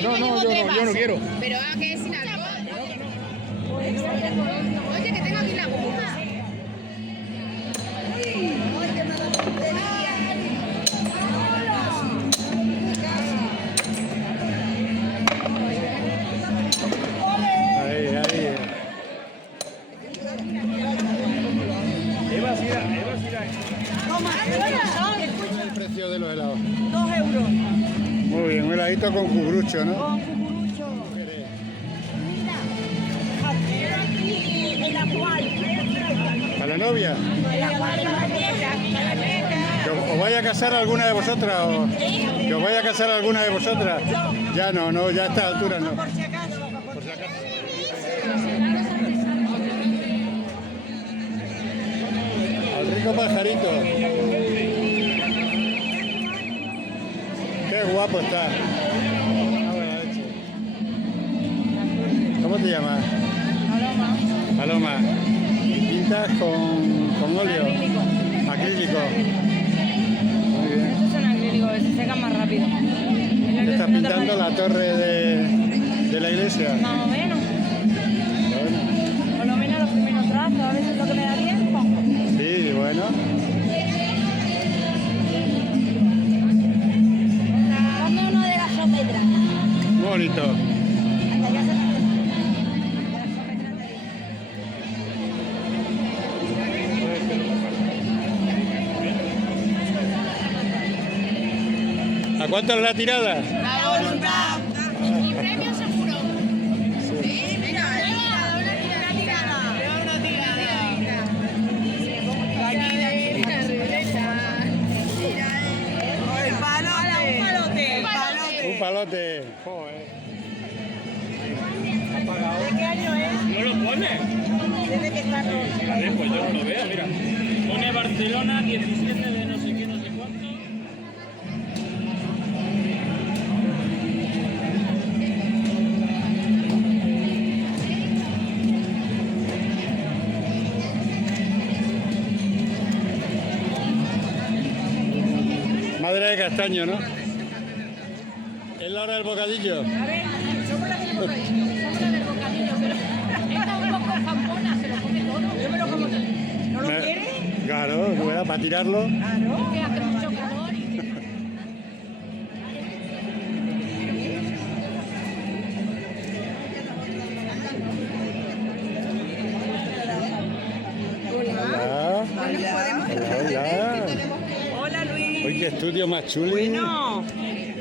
Yo no quiero. Pero que es sin alcohol. Oye, que tengo aquí la boca. Ahí. Eva, Sira. Toma, El precio de los helados. 2 euros. Muy bien, un heladito con cucurucho, ¿no? Con cucurucho. Mira, aquí el actual. ¿Para la novia? El actual. ¿Que os vaya a casar alguna de vosotras? ¿Que os vaya a casar alguna de vosotras? Ya no, ya a esta altura no. Por si acaso. Por si acaso. Al rico pajarito. Qué guapo está. ¿Cómo te llamas? Paloma. Pintas con óleo. Acrílico. Muy bien. Estos son acrílicos, se secan más rápido. ¿Te estás pintando la torre de la iglesia? Más o menos. Bueno. Por lo menos los primeros trazos, a veces lo que me da tiempo. Sí, bueno. Dame uno de gasometra. Muy bonito. ¿A cuánto es la tirada? La voluntad. Y premio seguro. Sí, mira, una tirada. Un palote. Joder. ¿De qué año es? ¿No lo pone? Tiene que estar rojo. A ver, pues yo no lo veo, mira. Pone Barcelona 17 de no sé qué, no sé cuánto. Madre de castaño, ¿no? Es la hora del bocadillo. A ver, somos las del bocadillo, pero esta es un poco jampona, se lo come todo. Yo me lo como todo. ¿No lo quiere? Claro, ¿verdad? Para tirarlo. Claro. Que hace mucho calor y... Hola. Hola. Hola, Luis. Uy, qué estudio más chulo. Bueno,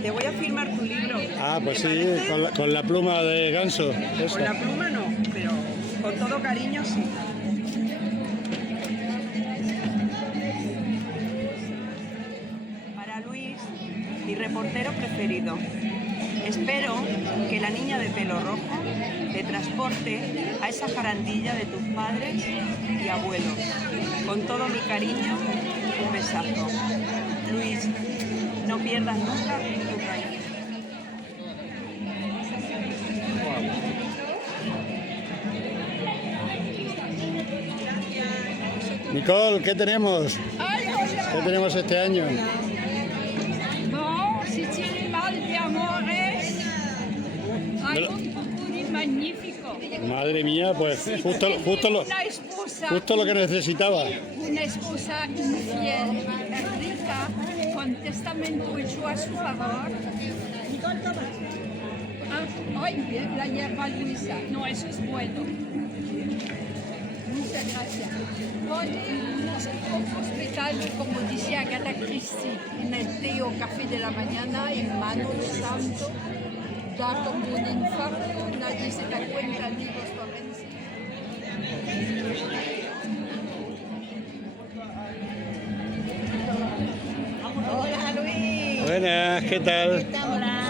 te voy a firmar tu libro. Ah, pues ¿Te sí, parece? con la pluma de ganso. Eso. Con la pluma no, pero con todo cariño sí. Para Luis, mi reportero preferido. Espero que la niña de pelo rojo te transporte a esa jarandilla de tus padres y abuelos. Con todo mi cariño, un besazo. Luis, no pierdas nunca tu raíz. Nicole, ¿qué tenemos? ¿Qué tenemos este año? Bon, si tiene mal de amores, hay un popurrí magnífico. Madre mía, pues justo Una esposa, lo que necesitaba. una esposa infiel, rica, con testamento hecho a su favor. Ah, ay, bien, la hierba Luisa. No, eso es bueno. Muchas gracias. Pone un hospital, como dice Agatha Christie, en el té o café de la mañana, en mano santo, da como un infarto, nadie se da cuenta ni los forenses. Hola, Luis. Buenas, ¿qué tal? Hola.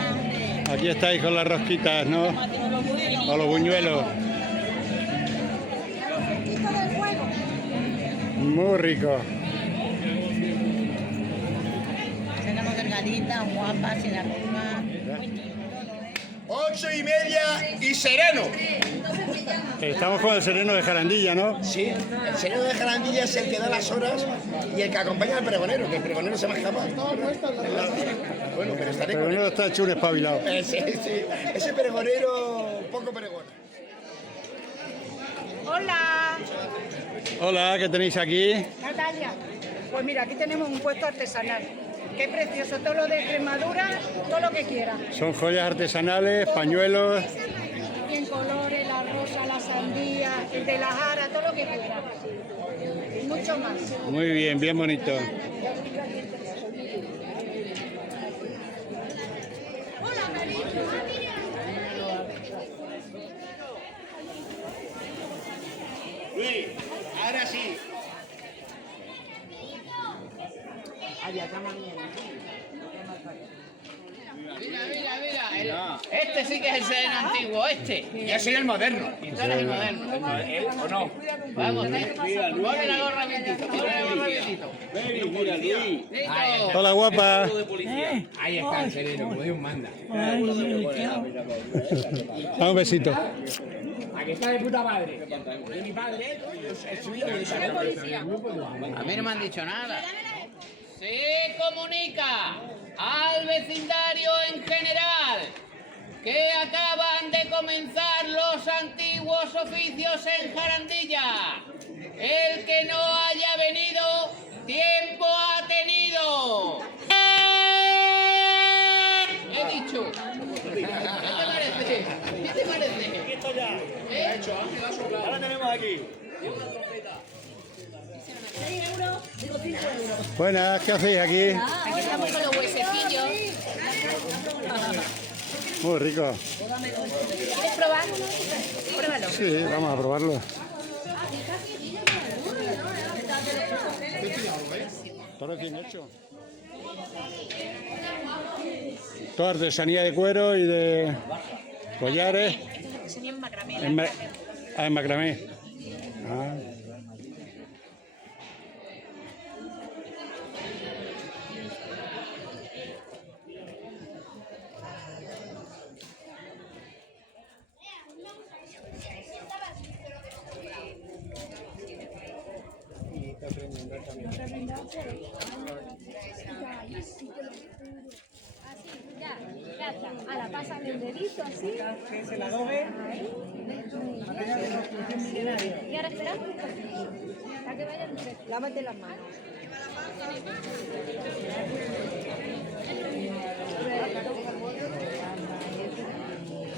Aquí estáis con las rosquitas, ¿no? O los buñuelos. Muy rico. Seremos delgaditas, guapas, sin arrugas. Hoy 8:30 y sereno. Estamos con el sereno de Jarandilla, ¿no? Sí, el sereno de Jarandilla es el que da las horas y el que acompaña al pregonero, que el pregonero se me escapa. Bueno, pero estaré Pero con no él. está hecho un espabilado. Ese pregonero poco pregona. Hola, Hola, ¿qué tenéis aquí? Natalia. Pues mira, aquí tenemos un puesto artesanal. Qué precioso, todo lo de Extremadura, todo lo que quieras. Son joyas artesanales, pañuelos. Y en colores, la rosa, la sandía, el de la jara, todo lo que quieras. Y mucho más. Muy bien, bien bonito. Luis, ahora sí. Este sí que es el sereno antiguo, este. Yo soy el moderno. Y tú eres el moderno. ¿O no? Vamos, ponle la gorra bien, Tito. Ponle la gorra bien, Tito. Tito. Hola, guapa. Ahí está el sereno, como Dios manda. Dame un besito. Aquí está de puta madre. Y mi padre, a mí no me han dicho nada. Se comunica al vecindario en general que acaban de comenzar los antiguos oficios en Jarandilla. El que no haya venido, tiempo ha tenido. He dicho. ¿Qué te parece? ¿Qué te parece? Esto ya. Ahora tenemos aquí. Buenas, ¿qué hacéis aquí? Aquí estamos con los huesecillos. Muy rico. ¿Quieres probar? Pruébalo. Sí, vamos a probarlo. Todo recién hecho. Toda artesanía de cuero y de collares. Sería en macramé. En macramé. Ah. Ahora pásame el dedito así. Que es el adobe. Y ahora esperamos un poquito. Para que vayan frescos. Lávate las manos.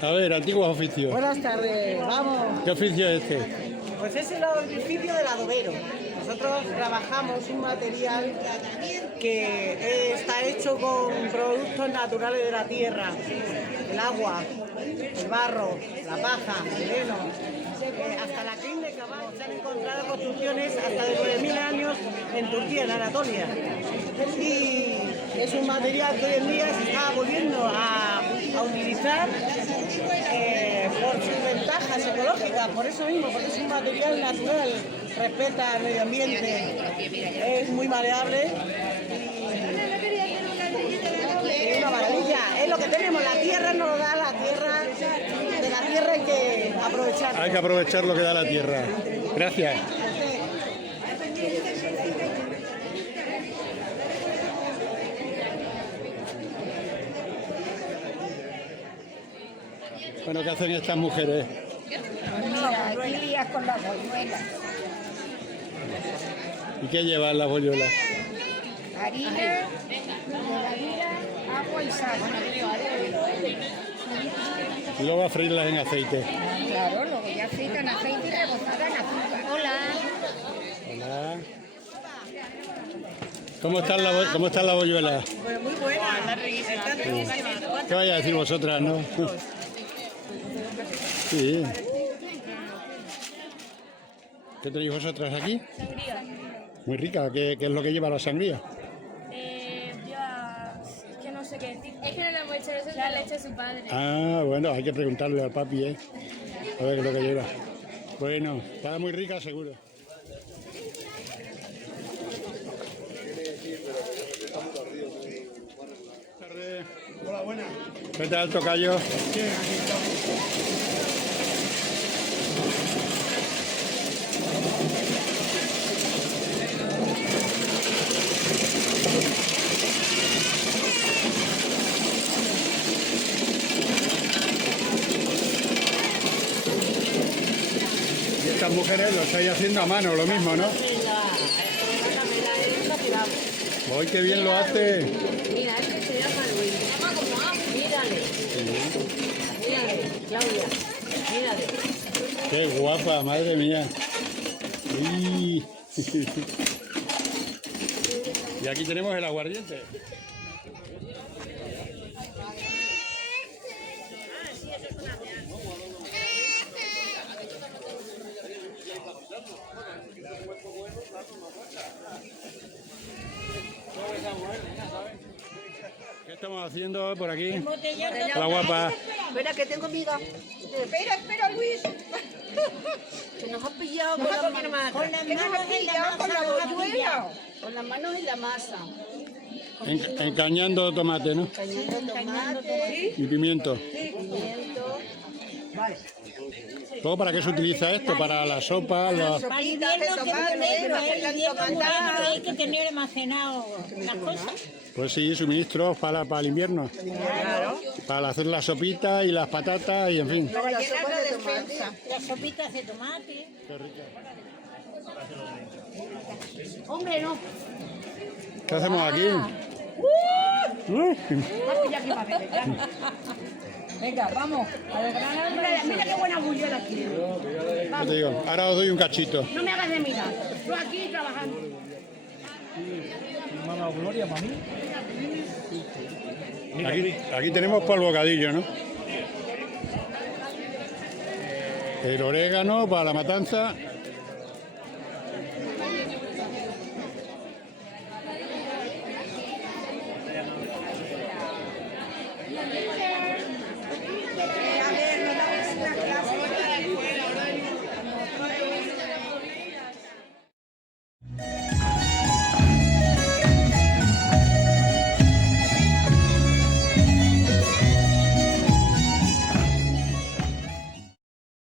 A ver, antiguos oficios. Buenas tardes, vamos. ¿Qué oficio es este? Pues es el oficio del adobero. Nosotros trabajamos un material que está hecho con productos naturales de la tierra, el agua, el barro, la paja, el heno, hasta la crin de caballo. Se han encontrado construcciones hasta de 9.000 años en Turquía, en Anatolia. Y es un material que hoy en día se está volviendo a utilizar por sus ventajas ecológicas, por eso mismo, porque es un material natural, respeta el medio ambiente, es muy maleable y es una maravilla. Es lo que tenemos, la tierra nos lo da, la tierra, de la tierra hay que aprovechar. Hay que aprovechar lo que da la tierra. Gracias. Bueno, ¿qué hacen estas mujeres? Aquí con las bolluelas. ¿Y qué llevan las bolluelas? Harina, levadura, agua y sal. Y luego a freírlas en aceite. Claro, luego ya frita en aceite y rebozada en azúcar. Hola. Hola. ¿Cómo están las bolluelas? Pues muy buena, están riquísimas. ¿Qué vais a decir vosotras, no? Sí. ¿Qué tenéis vosotras aquí? Sangría. Muy rica. ¿Qué es lo que lleva la sangría? Es que no sé qué decir. Es que no le hemos hecho eso, la leche a su padre. Ah, bueno, hay que preguntarle al papi, ¿eh? A ver qué es lo que lleva. Bueno, está muy rica, seguro. Buenas tardes. Hola, buenas. ¿Qué tal, tocayo? Bien, aquí estamos. Y estas mujeres lo estáis haciendo a mano, lo mismo, ¿no? ¡Uy, qué bien lo hace! Mira, este se llama Luis. Mírale. Mírale, Claudia. Mírale. ¡Qué guapa, madre mía! Uy. Y aquí tenemos el aguardiente. ¿Qué estamos haciendo por aquí? Hola, guapa. Espera, que tengo amiga. Espera, Luis. Que nos ha pillado con las manos en la masa. Con las manos en la masa. Encañando tomate, ¿no? Cañando tomate. Y pimiento. Pimiento. ¿Todo para qué se utiliza esto? ¿Para la sopa? La... Para el invierno, hay que tener almacenado las cosas. Pues sí, suministros para el invierno. Claro. Para hacer la sopita y las patatas y en fin. Para las sopas de tomate. Las sopitas de tomate. Qué rica. Hombre, no. ¿Qué hacemos aquí? Venga, vamos. Mira qué buena bullera aquí. ¿Qué te digo? Ahora os doy un cachito. No me hagas de mirar. Yo aquí trabajando. Aquí tenemos para el bocadillo, ¿no? El orégano para la matanza.